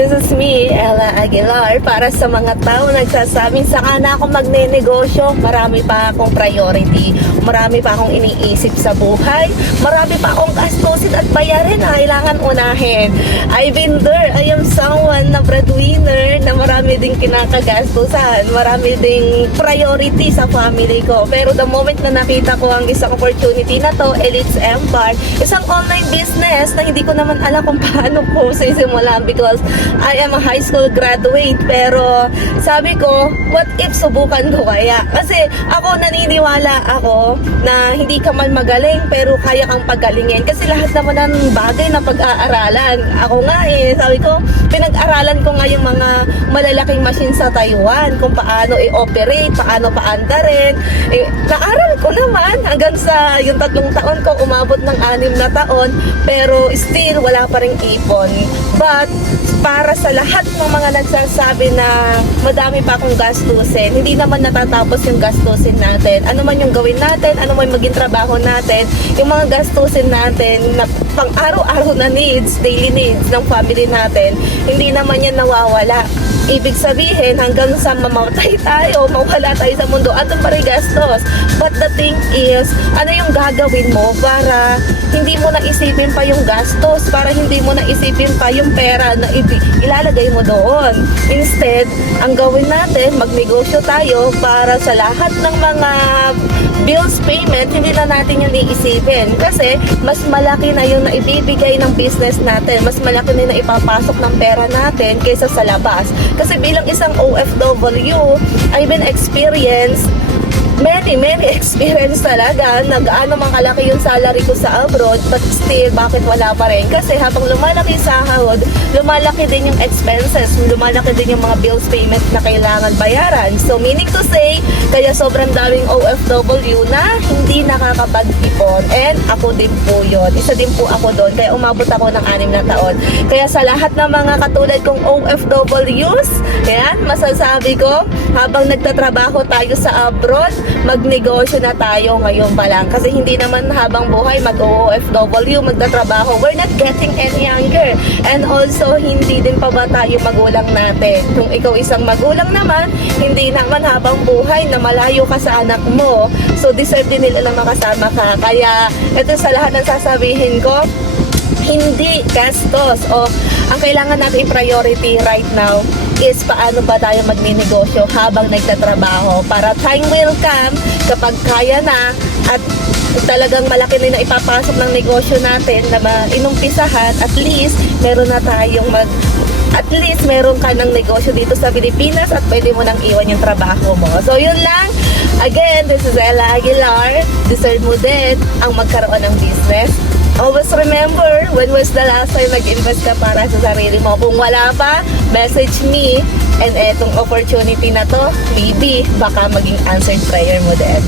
This is me, Ella Aguilar. Para sa mga tao nagsasabing saka na ako magne-negosyo, marami pa akong priority. Marami pa akong iniisip sa buhay. Marami pa akong gastusin at bayarin na kailangan unahin. I've been there. I am someone na breadwinner na marami ding kinakagastusan. Marami ding priority sa family ko. Pero the moment na nakita ko ang isang opportunity na to, Elites Empire, isang online business na hindi ko naman alam kung paano ko sisimulan because I am a high school graduate. Pero sabi ko, what if subukan ko kaya? Kasi ako naniniwala ako na hindi ka man magaling pero kaya kang pagalingin. Kasi lahat naman ng bagay na pag-aaralan. Ako nga eh, sabi ko, pinag-aralan ko nga yung mga malalaking machine sa Taiwan, kung paano i-operate, paano paandarin. Eh, naaral ko naman hanggang sa yung tatlong taon ko, umabot ng anim na taon, pero still wala pa rin ipon. But, para sa lahat ng mga nagsasabi na madami pa akong gastusin, hindi naman natatapos yung gastusin natin. Ano man yung gawin natin, ano man maging trabaho natin, yung mga gastusin natin na pang araw-araw na needs, daily needs ng family natin, hindi naman yan nawawala. Ibig sabihin, hanggang sa mamatay tayo, mawala tayo sa mundo, ato pa rin gastos. But the thing is, ano yung gagawin mo para hindi mo na isipin pa yung gastos, para hindi mo na isipin pa yung pera na ilalagay mo doon. Instead, ang gawin natin, magnegosyo tayo para sa lahat ng mga bills payment, hindi na natin yung iisipin. Kasi, mas malaki na yung naibibigay ng business natin. Mas malaki na yung naipapasok ng pera natin kaysa sa labas. Kasi bilang isang OFW, I've been experienced many, many experience talaga na gaano man kalaki yung salary ko sa abroad but still, bakit wala pa rin? Kasi habang lumalaki sa sahod, lumalaki din yung expenses, lumalaki din yung mga bills payment na kailangan bayaran. So, meaning to say, kaya sobrang daming OFW na hindi nakakapag-ipon. And ako din po yun. Isa din po ako doon. Kaya umabot ako ng anim na taon. Kaya sa lahat ng mga katulad kong OFWs, yan, masasabi ko, habang nagtatrabaho tayo sa abroad, magnegosyo na tayo ngayon pa lang. Kasi hindi naman habang buhay mag-OFW, magtatrabaho. We're not getting any younger. And also, hindi din pa ba tayo magulang natin? Kung ikaw isang magulang naman, hindi naman habang buhay na malayo ka sa anak mo. So, deserve din nila na makasama ka. Kaya, ito sa lahat ng sasabihin ko, hindi gastos o ang kailangan natin i-priority right now is paano ba tayo magninegosyo habang nagtatrabaho para time will come kapag kaya na at talagang malaki na yung ipapasok ng negosyo natin na inumpisahan at least meron na tayong mag at least meron ka ng negosyo dito sa Pilipinas at pwede mo nang iwan yung trabaho mo. So yun lang. Again, this is Ella Aguilar. Deserve mo din ang magkaroon ng business. Always remember, when was the last time nag-invest ka para sa sarili mo? Kung wala pa, message me. And etong opportunity na to, maybe, baka maging answered prayer mo din.